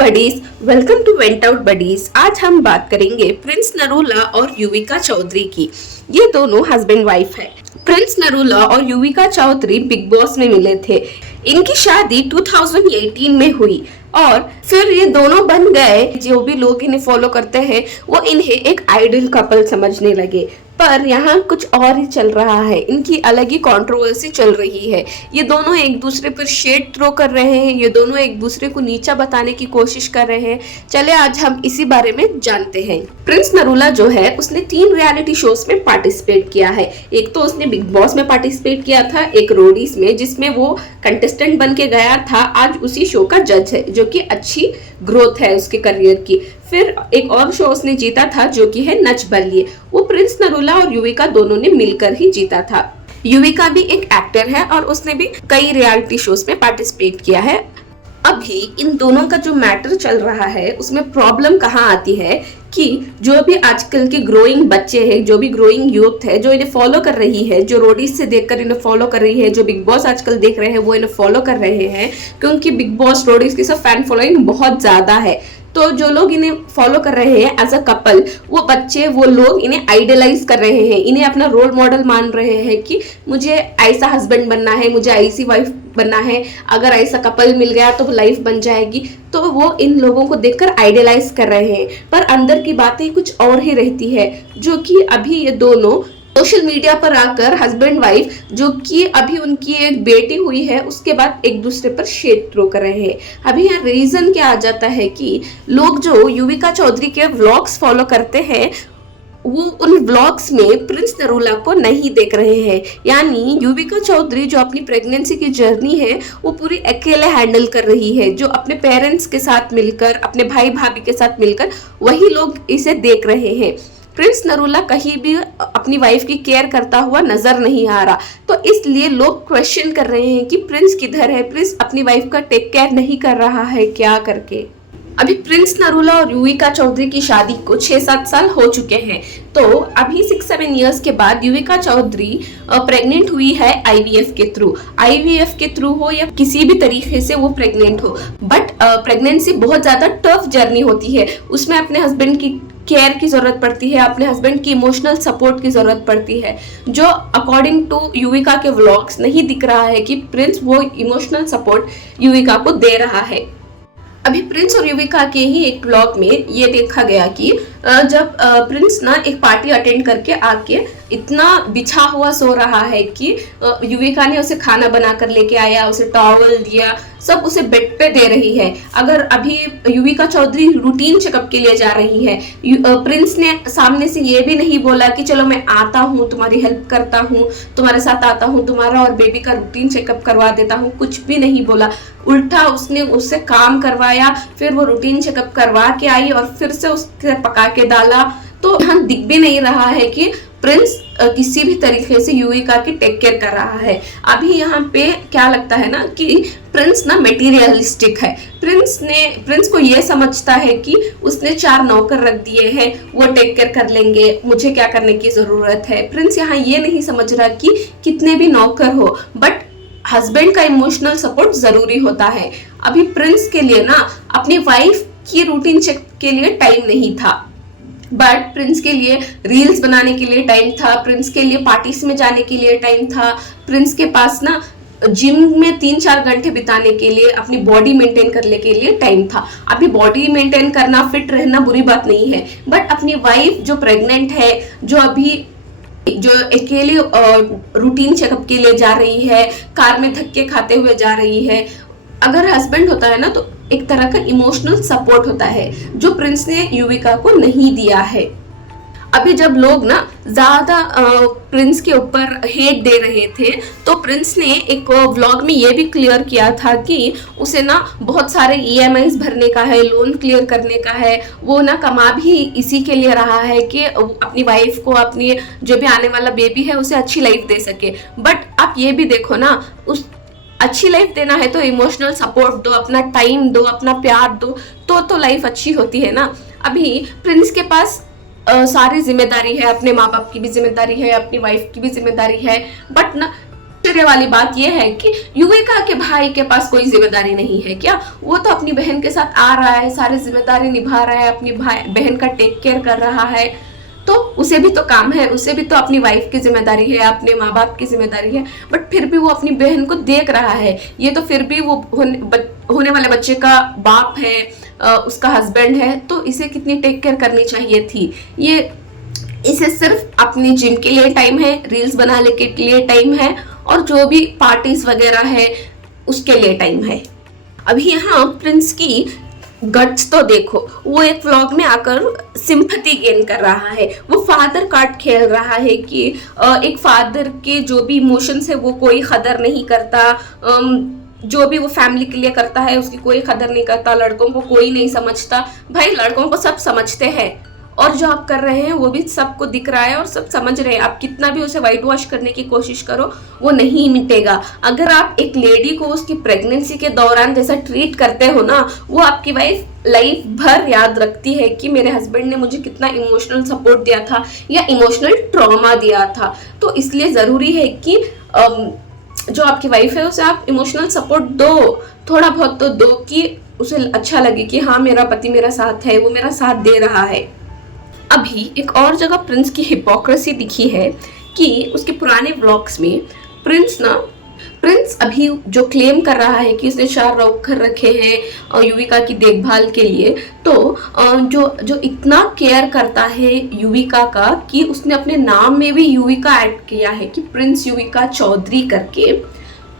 Buddies, welcome to went out buddies. आज हम बात करेंगे प्रिंस नरूला और युविका चौधरी की। ये दोनों हस्बैंड वाइफ है। प्रिंस नरूला और युविका चौधरी बिग बॉस में मिले थे। इनकी शादी 2018 में हुई और फिर ये दोनों बन गए। जो भी लोग इन्हें फॉलो करते हैं वो इन्हें एक आइडल कपल समझने लगे, पर यहाँ कुछ और ही चल रहा है। इनकी अलग ही कंट्रोवर्सी चल रही है। ये दोनों एक दूसरे पर शेड थ्रो कर रहे हैं, ये दोनों एक दूसरे को नीचा बताने की कोशिश कर रहे हैं। चले आज हम इसी बारे में जानते हैं। प्रिंस नरूला जो है उसने 3 रियलिटी शोज में पार्टिसिपेट किया है। एक तो उसने बिग बॉस में पार्टिसिपेट किया था, एक रोडीज में जिसमें वो कंटेस्टेंट बन के गया था। आज उसी शो का जज है, जो कि अच्छी ग्रोथ है उसके करियर की। फिर एक और शो उसने जीता था जो कि है नच बलिए। वो प्रिंस नरूला और युविका दोनों ने मिलकर ही जीता था। युविका भी एक एक्टर है और उसने भी कई रियलिटी शोज में पार्टिसिपेट किया है। अभी इन दोनों का जो मैटर चल रहा है उसमें प्रॉब्लम कहाँ आती है कि जो भी आजकल के ग्रोइंग बच्चे हैं, जो भी ग्रोइंग यूथ है, जो इन्हें फॉलो कर रही है, जो रोडीज से देखकर इन्हें फॉलो कर रही है, जो बिग बॉस आजकल देख रहे हैं वो इन्हें फॉलो कर रहे हैं, क्योंकि बिग बॉस रोडीज की सब फैन फॉलोइंग बहुत ज्यादा है। तो जो लोग इन्हें फॉलो कर रहे हैं एज अ कपल, वो बच्चे, वो लोग इन्हें आइडलाइज कर रहे हैं, इन्हें अपना रोल मॉडल मान रहे हैं कि मुझे ऐसा हस्बैंड बनना है, मुझे ऐसी वाइफ बनना है, अगर ऐसा कपल मिल गया तो लाइफ बन जाएगी। तो वो इन लोगों को देखकर आइडलाइज कर रहे हैं, पर अंदर की बातें कुछ और ही रहती है। जो कि अभी ये दोनों सोशल मीडिया पर आकर हस्बैंड वाइफ, जो कि अभी उनकी एक बेटी हुई है, उसके बाद एक दूसरे पर शेड थ्रो कर रहे हैं। अभी यहाँ रीजन क्या आ जाता है कि लोग जो युविका चौधरी के व्लॉग्स फॉलो करते हैं वो उन व्लॉग्स में प्रिंस नरूला को नहीं देख रहे हैं। यानी युविका चौधरी जो अपनी प्रेगनेंसी की जर्नी है वो पूरी अकेले हैंडल कर रही है। जो अपने पेरेंट्स के साथ मिलकर, अपने भाई भाभी के साथ मिलकर, वही लोग इसे देख रहे हैं। प्रिंस नरूला कहीं भी अपनी वाइफ की केयर करता हुआ नजर नहीं आ रहा, तो इसलिए लोग क्वेश्चन कर रहे हैं कि प्रिंस किधर है, प्रिंस अपनी वाइफ का टेक केयर नहीं कर रहा है क्या करके। अभी प्रिंस नरूला और युविका चौधरी की शादी को 6-7 साल हो चुके हैं। तो अभी 6-7 इयर्स के बाद युविका चौधरी प्रेग्नेंट हुई है आईवीएफ के थ्रू। आईवीएफ के थ्रू हो या किसी भी तरीके से वो प्रेग्नेंट हो, बट प्रेगनेंसी बहुत ज्यादा टफ जर्नी होती है। उसमें अपने हस्बैंड की केयर की जरूरत पड़ती है, अपने हस्बैंड की इमोशनल सपोर्ट की जरूरत पड़ती है, जो अकॉर्डिंग टू युविका के व्लॉग्स नहीं दिख रहा है कि प्रिंस वो इमोशनल सपोर्ट युविका को दे रहा है। अभी प्रिंस और युविका के ही एक व्लॉग में ये देखा गया कि जब प्रिंस ना एक पार्टी अटेंड करके आके इतना बिछा हुआ सो रहा है कि युविका ने उसे खाना बनाकर लेके आया, उसे टॉवल दिया, सब उसे बेड पे दे रही है। अगर अभी युविका चौधरी रूटीन चेकअप के लिए जा रही है, प्रिंस ने सामने से ये भी नहीं बोला कि चलो मैं आता हूँ, तुम्हारी हेल्प करता हूँ, तुम्हारे साथ आता हूँ, तुम्हारा और बेबी का रूटीन चेकअप करवा देता हूँ, कुछ भी नहीं बोला। उल्टा उसने उससे काम करवाया, फिर वो रूटीन चेकअप करवा के आई और फिर से उसके पका के डाला। तो यहाँ दिख भी नहीं रहा है कि प्रिंस किसी भी तरीके से युविका की टेक केयर कर रहा है। अभी यहाँ पे क्या लगता है ना कि प्रिंस ना मटेरियलिस्टिक है। प्रिंस को ये समझता है कि उसने 4 नौकर रख दिए हैं, वो टेक केयर कर लेंगे, मुझे क्या करने की जरूरत है। प्रिंस यहाँ ये नहीं समझ रहा कि कितने भी नौकर हो, बट हस्बैंड का इमोशनल सपोर्ट जरूरी होता है। अभी प्रिंस के लिए ना अपनी वाइफ की रूटीन चेक के लिए टाइम नहीं था, बट प्रिंस के लिए रील्स बनाने के लिए टाइम था, प्रिंस के लिए पार्टीज में जाने के लिए टाइम था, प्रिंस के पास ना जिम में 3-4 घंटे बिताने के लिए, अपनी बॉडी मेंटेन करने के लिए टाइम था। अभी बॉडी मेंटेन करना, फिट रहना बुरी बात नहीं है, बट अपनी वाइफ जो प्रेग्नेंट है, जो अकेले रूटीन चेकअप के लिए जा रही है, कार में धक्के खाते हुए जा रही है, अगर हस्बैंड होता है ना तो एक तरह का इमोशनल सपोर्ट होता है, जो प्रिंस ने युविका को नहीं दिया है। अभी जब लोग ना ज्यादा प्रिंस के ऊपर हेट दे रहे थे, तो प्रिंस ने एक व्लॉग में ये भी क्लियर किया था कि उसे ना बहुत सारे ईएमआईज भरने का है, लोन क्लियर करने का है, वो ना कमा भी इसी के लिए रहा है कि अपनी वाइफ को, अपनी जो भी आने वाला बेबी है उसे अच्छी लाइफ दे सके। बट आप ये भी देखो ना, उस अच्छी लाइफ देना है तो इमोशनल सपोर्ट दो, अपना टाइम दो, अपना प्यार दो, तो लाइफ अच्छी होती है ना। अभी प्रिंस के पास सारी जिम्मेदारी है, अपने माँ बाप की भी जिम्मेदारी है, अपनी वाइफ की भी जिम्मेदारी है, बट ना आश्चर्य वाली बात यह है कि युविका के भाई के पास कोई जिम्मेदारी नहीं है क्या? वो तो अपनी बहन के साथ आ रहा है, सारी जिम्मेदारी निभा रहा है, अपनी भाई बहन का टेक केयर कर रहा है, तो उसे भी तो काम है, उसे भी तो अपनी वाइफ की जिम्मेदारी है, अपने माँ बाप की जिम्मेदारी है, बट फिर भी वो अपनी बहन को देख रहा है। ये तो फिर भी वो होने वाले बच्चे का बाप है, उसका हस्बैंड है, तो इसे कितनी टेक केयर करनी चाहिए थी। इसे सिर्फ अपनी जिम के लिए टाइम है, रील्स बनाने के लिए टाइम है, और जो भी पार्टीज वगैरह है उसके लिए टाइम है। अभी यहाँ प्रिंस की गट्स तो देखो, वो एक व्लॉग में आकर सिंपैथी गेन कर रहा है, वो फादर कार्ड खेल रहा है कि एक फादर के जो भी इमोशंस है वो कोई कदर नहीं करता, जो भी वो फैमिली के लिए करता है उसकी कोई कदर नहीं करता, लड़कों को कोई नहीं समझता। भाई लड़कों को सब समझते हैं, और जो आप कर रहे हैं वो भी सबको दिख रहा है और सब समझ रहे हैं। आप कितना भी उसे वाइट वॉश करने की कोशिश करो वो नहीं मिटेगा। अगर आप एक लेडी को उसकी प्रेगनेंसी के दौरान जैसा ट्रीट करते हो ना, वो आपकी वाइफ लाइफ भर याद रखती है कि मेरे हस्बैंड ने मुझे कितना इमोशनल सपोर्ट दिया था या इमोशनल ट्रॉमा दिया था। तो इसलिए ज़रूरी है कि जो आपकी वाइफ है उसे आप इमोशनल सपोर्ट दो, थोड़ा बहुत तो दो, कि उसे अच्छा लगे कि हाँ मेरा पति मेरा साथ है, वो मेरा साथ दे रहा है। अभी एक और जगह प्रिंस की हिपोक्रेसी दिखी है कि उसके पुराने व्लॉग्स में प्रिंस अभी जो क्लेम कर रहा है कि उसने 4 रॉकर रखे हैं युविका की देखभाल के लिए, तो जो इतना केयर करता है युविका का कि उसने अपने नाम में भी युविका ऐड किया है कि प्रिंस युविका चौधरी करके,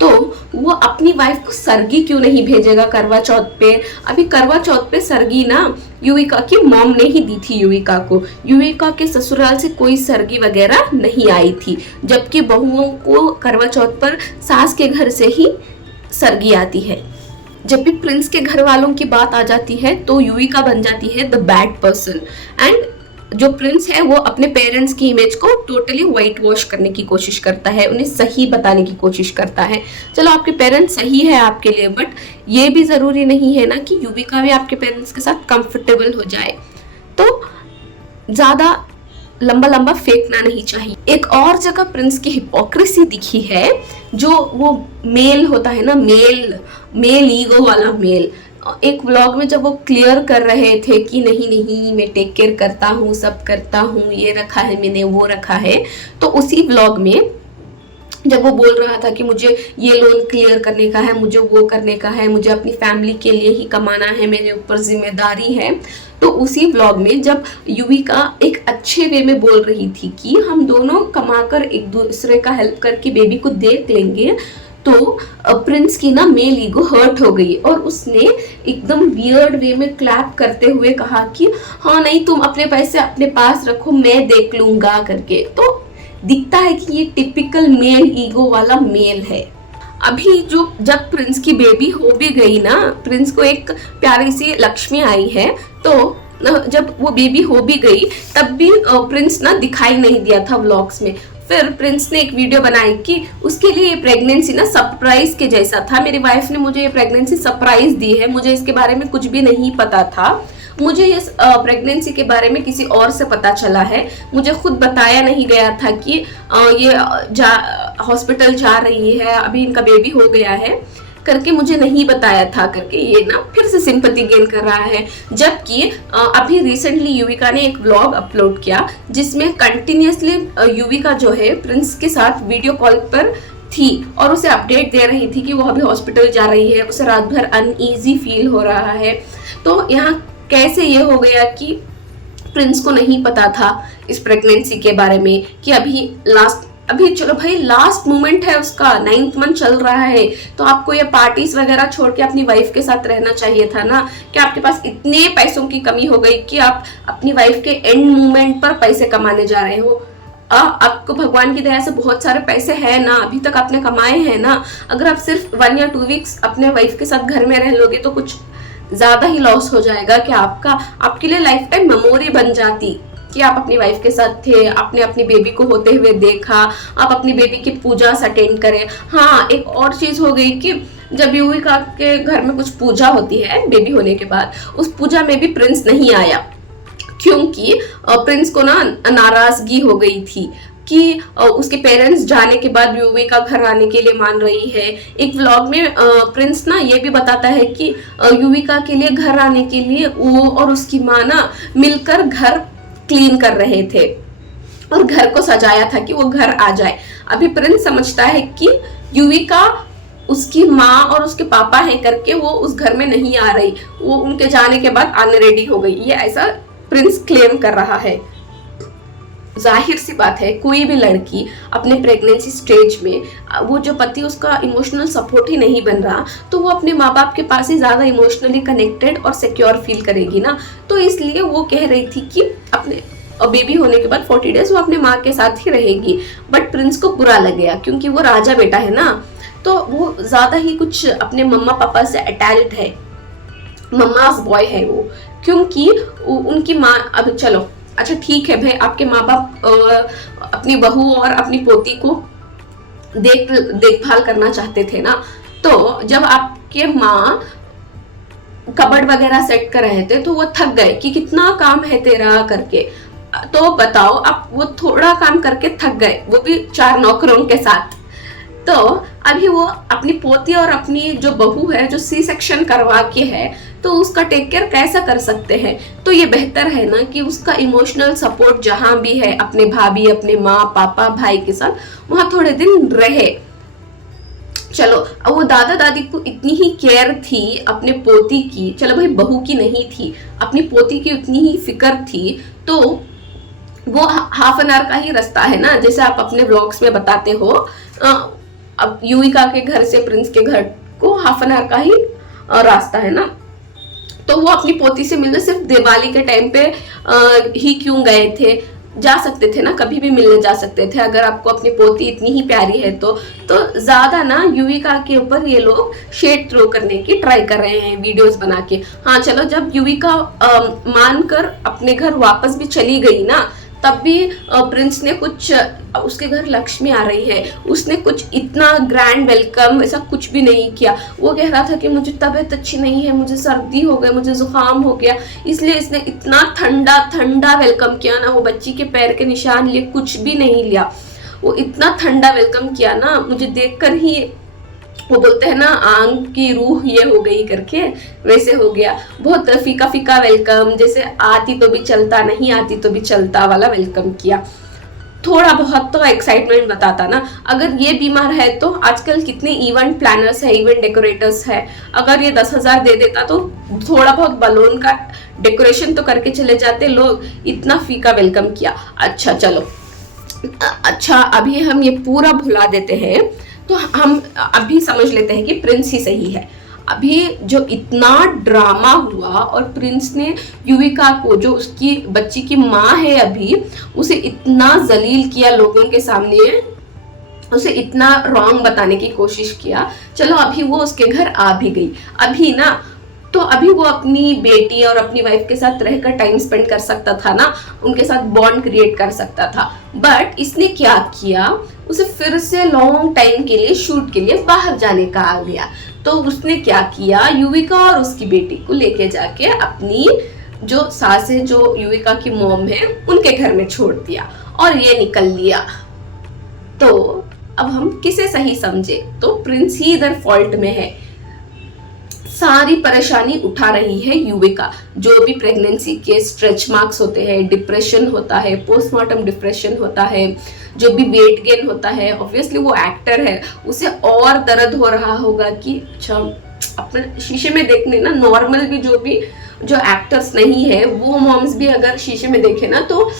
तो वो अपनी वाइफ को सरगी क्यों नहीं भेजेगा करवा चौथ पे? अभी करवा चौथ पे सरगी ना युविका की मॉम ने ही दी थी युविका को, युविका के ससुराल से कोई सरगी वगैरह नहीं आई थी, जबकि बहुओं को करवा चौथ पर सास के घर से ही सरगी आती है। जब भी प्रिंस के घर वालों की बात आ जाती है तो युविका बन जाती है द बैड पर्सन, एंड जो प्रिंस है वो अपने पेरेंट्स की इमेज को टोटली वाइट वॉश करने की कोशिश करता है, उन्हें सही बताने की कोशिश करता है। चलो आपके पेरेंट्स सही है आपके लिए, बट ये भी जरूरी नहीं है ना कि युविका भी आपके पेरेंट्स के साथ कंफर्टेबल हो जाए, तो ज्यादा लंबा लंबा फेंकना नहीं चाहिए। एक और जगह प्रिंस की हिपोक्रेसी दिखी है, जो वो मेल होता है ना, मेल ईगो वाला मेल। एक व्लॉग में जब वो क्लियर कर रहे थे कि नहीं मैं टेक केयर करता हूँ, सब करता हूँ, ये रखा है मैंने, वो रखा है, तो उसी व्लॉग में जब वो बोल रहा था कि मुझे ये लोन क्लियर करने का है, मुझे वो करने का है, मुझे अपनी फैमिली के लिए ही कमाना है, मेरे ऊपर जिम्मेदारी है, तो उसी व्लॉग में जब युविका एक अच्छे वे में बोल रही थी कि हम दोनों कमाकर एक दूसरे का हेल्प करके बेबी को देख लेंगे, तो प्रिंस की ना मेल ईगो हर्ट हो गई और उसने एकदम वियर्ड वे में क्लैप करते हुए कहा कि हाँ नहीं, तुम अपने पैसे अपने पास रखो, मैं देख लूंगा करके। तो दिखता है कि ये टिपिकल मेल ईगो वाला मेल है। अभी जब प्रिंस की बेबी हो भी गई ना, प्रिंस को एक प्यारी सी लक्ष्मी आई है, तो जब वो बेबी हो भी गई तब भी प्रिंस ना दिखाई नहीं दिया था व्लॉग्स में। फिर प्रिंस ने एक वीडियो बनाई कि उसके लिए ये प्रेगनेंसी ना सरप्राइज के जैसा था, मेरी वाइफ ने मुझे ये प्रेगनेंसी सरप्राइज दी है, मुझे इसके बारे में कुछ भी नहीं पता था, मुझे ये प्रेगनेंसी के बारे में किसी और से पता चला है, मुझे खुद बताया नहीं गया था कि ये हॉस्पिटल जा रही है, अभी इनका बेबी हो गया है करके मुझे नहीं बताया था करके ये ना फिर से सिंपैथी गेन कर रहा है। जबकि अभी रिसेंटली युविका ने एक व्लॉग अपलोड किया जिसमें कंटिन्यूसली युविका जो है प्रिंस के साथ वीडियो कॉल पर थी और उसे अपडेट दे रही थी कि वो अभी हॉस्पिटल जा रही है, उसे रात भर अनईजी फील हो रहा है। तो यहाँ कैसे ये हो गया कि प्रिंस को नहीं पता था इस प्रेगनेंसी के बारे में कि अभी चलो भाई लास्ट मोमेंट है उसका, 9th मंथ चल रहा है, तो आपको ये पार्टीज वगैरह छोड़ के अपनी वाइफ के साथ रहना चाहिए था ना। कि आपके पास इतने पैसों की कमी हो गई कि आप अपनी वाइफ के एंड मोमेंट पर पैसे कमाने जा रहे हो। आपको भगवान की दया से बहुत सारे पैसे है ना, अभी तक आपने कमाए हैं ना। अगर आप सिर्फ 1 या 2 वीक्स अपने वाइफ के साथ घर में रह लोगे तो कुछ ज्यादा ही लॉस हो जाएगा कि आपके लिए लाइफ टाइम मेमोरी बन जाती कि आप अपनी वाइफ के साथ थे, आपने अपनी बेबी को होते हुए देखा, आप अपनी बेबी की पूजा अटेंड करें। हाँ, एक और चीज हो गई कि जब युविका के घर में कुछ पूजा होती है बेबी होने के बाद, उस पूजा में भी प्रिंस नहीं आया क्योंकि प्रिंस को ना नाराजगी हो गई थी कि उसके पेरेंट्स जाने के बाद युविका घर आने के लिए मान रही है। एक व्लॉग में प्रिंस ना ये भी बताता है कि युविका के लिए घर आने के लिए वो और उसकी माँ ना मिलकर घर क्लीन कर रहे थे और घर को सजाया था कि वो घर आ जाए। अभी प्रिंस समझता है कि युविका उसकी माँ और उसके पापा हैं करके वो उस घर में नहीं आ रही, वो उनके जाने के बाद आने रेडी हो गई, ये ऐसा प्रिंस क्लेम कर रहा है। जाहिर सी बात है कोई भी लड़की अपने प्रेगनेंसी स्टेज में वो जो पति उसका इमोशनल सपोर्ट ही नहीं बन रहा तो वो अपने माँ बाप के पास ही ज़्यादा इमोशनली कनेक्टेड और सिक्योर फील करेगी ना। तो इसलिए वो कह रही थी कि अपने बेबी होने के बाद 40 डेज वो अपने माँ के साथ ही रहेगी। बट प्रिंस को बुरा लग गया क्योंकि वो राजा बेटा है ना, तो वो ज़्यादा ही कुछ अपने मम्मा पापा से अटैच्ड है, मम्मास बॉय है वो, क्योंकि उनकी माँ अब चलो अच्छा ठीक है भाई, आपके माँ बाप अपनी बहू और अपनी पोती को देखभाल करना चाहते थे ना, तो जब आपके माँ कबर्ड वगैरह सेट कर रहे थे तो वो थक गए कि कितना काम है तेरा करके। तो बताओ अब वो थोड़ा काम करके थक गए, वो भी 4 नौकरों के साथ। तो अभी वो अपनी पोती और अपनी जो बहू है जो सी सेक्शन करवा के है तो उसका टेक केयर कैसा कर सकते हैं। तो ये बेहतर है ना कि उसका इमोशनल सपोर्ट जहां भी है अपने भाभी अपने माँ पापा भाई के साथ वहां थोड़े दिन रहे। चलो अब वो दादा दादी को इतनी ही केयर थी अपने पोती की, चलो भाई बहू की नहीं थी, अपनी पोती की उतनी ही फिक्र थी। तो वो हाफ एन आवर का ही रास्ता है ना, जैसे आप अपने व्लॉग्स में बताते हो। अब युविका के घर से प्रिंस के घर को हाफ एन आवर का ही रास्ता है ना, तो वो अपनी पोती से मिलने सिर्फ दिवाली के टाइम पे ही क्यों गए थे, जा सकते थे ना, कभी भी मिलने जा सकते थे अगर आपको अपनी पोती इतनी ही प्यारी है तो ज्यादा ना युविका के ऊपर ये लोग शेड थ्रो करने की ट्राई कर रहे हैं वीडियोस बना के। हाँ चलो, जब युविका मानकर अपने घर वापस भी चली गई ना, तब भी प्रिंस ने कुछ, उसके घर लक्ष्मी आ रही है, उसने कुछ इतना ग्रैंड वेलकम ऐसा कुछ भी नहीं किया। वो कह रहा था कि मुझे तबीयत अच्छी नहीं है, मुझे सर्दी हो गई, मुझे जुकाम हो गया, इसलिए इसने इतना ठंडा ठंडा वेलकम किया ना। वो बच्ची के पैर के निशान लिए कुछ भी नहीं लिया, वो इतना ठंडा वेलकम किया ना, मुझे देखकर ही वो बोलते हैं ना आंख की रूह ये हो गई करके, वैसे हो गया। बहुत फीका फीका वेलकम, जैसे आती तो भी चलता, नहीं आती तो भी चलता वाला वेलकम किया। थोड़ा बहुत तो एक्साइटमेंट बताता ना। अगर ये बीमार है तो आजकल कितने इवेंट प्लानर्स है, इवेंट डेकोरेटर्स है, अगर ये 10,000 दे देता तो थोड़ा बहुत बलून का डेकोरेशन तो करके चले जाते लोग। इतना फीका वेलकम किया। अच्छा चलो, अच्छा अभी हम ये पूरा भुला देते हैं, तो हम अभी समझ लेते हैं कि प्रिंस ही सही है। अभी जो इतना ड्रामा हुआ और प्रिंस ने युविका को, जो उसकी बच्ची की माँ है अभी, उसे इतना जलील किया लोगों के सामने, उसे इतना रॉन्ग बताने की कोशिश किया। चलो अभी वो उसके घर आ भी गई, अभी ना तो अभी वो अपनी बेटी और अपनी वाइफ के साथ रहकर टाइम स्पेंड कर सकता था ना, उनके साथ बॉन्ड क्रिएट कर सकता था। बट इसने क्या किया, उसे फिर से लॉन्ग टाइम के लिए शूट के लिए बाहर जाने का आ गया। तो उसने क्या किया, युविका और उसकी बेटी को लेके जाके अपनी जो सास है, जो युविका की मॉम है, उनके घर में छोड़ दिया और ये निकल लिया। तो अब हम किसे सही समझे, तो प्रिंस ही इधर फॉल्ट में है। सारी परेशानी उठा रही है युविका। जो भी प्रेगनेंसी के स्ट्रेच मार्क्स होते हैं, डिप्रेशन होता है, पोस्टमार्टम डिप्रेशन होता है, जो भी वेट गेन होता है, ऑब्वियसली वो एक्टर है, उसे और दर्द हो रहा होगा कि अच्छा अपने शीशे में देखने ना, नॉर्मल भी जो एक्टर्स नहीं है वो मॉम्स भी अगर शीशे में देखे ना तो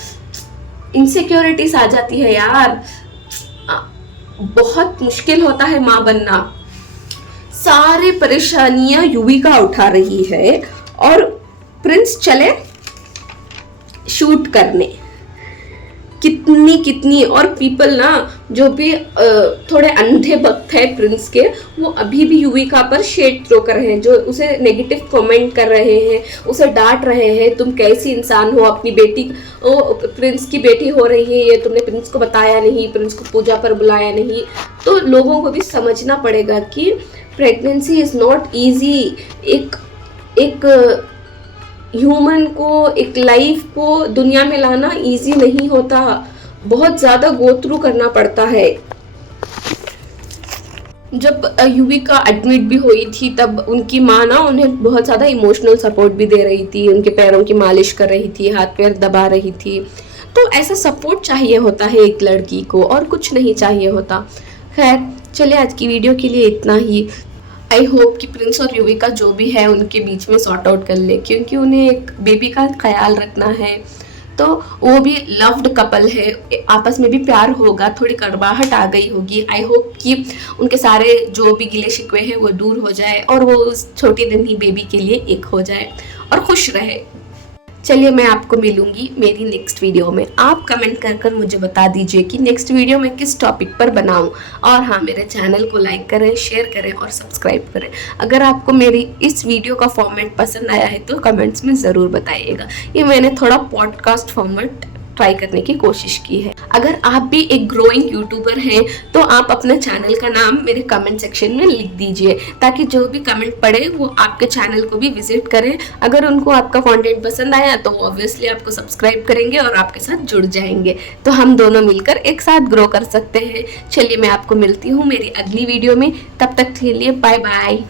इनसिक्योरिटीज आ जाती है यार। बहुत मुश्किल होता है माँ बनना। सारी परेशानियां युविका उठा रही है और प्रिंस चले शूट करने। कितनी और पीपल ना, जो भी थोड़े अंधे भक्त है प्रिंस के, वो अभी भी युविका पर शेड थ्रो कर रहे हैं, जो उसे नेगेटिव कमेंट कर रहे हैं, उसे डांट रहे हैं, तुम कैसी इंसान हो, अपनी बेटी, प्रिंस की बेटी हो रही है ये, तुमने प्रिंस को बताया नहीं, प्रिंस को पूजा पर बुलाया नहीं। तो लोगों को भी समझना पड़ेगा कि प्रेगनेंसी इज नॉट ईजी। एक ह्यूमन को, एक लाइफ को दुनिया में लाना इजी नहीं होता। बहुत ज़्यादा गो थ्रू करना पड़ता है। जब युविका एडमिट भी हुई थी तब उनकी माँ ना उन्हें बहुत ज़्यादा इमोशनल सपोर्ट भी दे रही थी, उनके पैरों की मालिश कर रही थी, हाथ पैर दबा रही थी। तो ऐसा सपोर्ट चाहिए होता है एक लड़की को, और कुछ नहीं चाहिए होता। खैर चलिए, आज की वीडियो के लिए इतना ही। आई होप कि प्रिंस और युविका जो भी है उनके बीच में सॉर्ट आउट कर ले, क्योंकि उन्हें एक बेबी का ख्याल रखना है। तो वो भी लव्ड कपल है, आपस में भी प्यार होगा, थोड़ी कड़वाहट आ गई होगी। आई होप कि उनके सारे जो भी गिले शिकवे हैं वो दूर हो जाए और वो उस छोटी नन्ही बेबी के लिए एक हो जाए और खुश रहे। चलिए, मैं आपको मिलूंगी मेरी नेक्स्ट वीडियो में। आप कमेंट कर मुझे बता दीजिए कि नेक्स्ट वीडियो मैं किस टॉपिक पर बनाऊं। और हाँ, मेरे चैनल को लाइक करें, शेयर करें और सब्सक्राइब करें। अगर आपको मेरी इस वीडियो का फॉर्मेट पसंद आया है तो कमेंट्स में ज़रूर बताइएगा। ये मैंने थोड़ा पॉडकास्ट फॉर्मेट ट्राई करने की कोशिश की है। अगर आप भी एक ग्रोइंग यूट्यूबर हैं तो आप अपने चैनल का नाम मेरे कमेंट सेक्शन में लिख दीजिए, ताकि जो भी कमेंट पढ़े वो आपके चैनल को भी विजिट करें। अगर उनको आपका कंटेंट पसंद आया तो ऑब्वियसली आपको सब्सक्राइब करेंगे और आपके साथ जुड़ जाएंगे, तो हम दोनों मिलकर एक साथ ग्रो कर सकते हैं। चलिए, मैं आपको मिलती हूँ मेरी अगली वीडियो में। तब तक के लिए बाय बाय।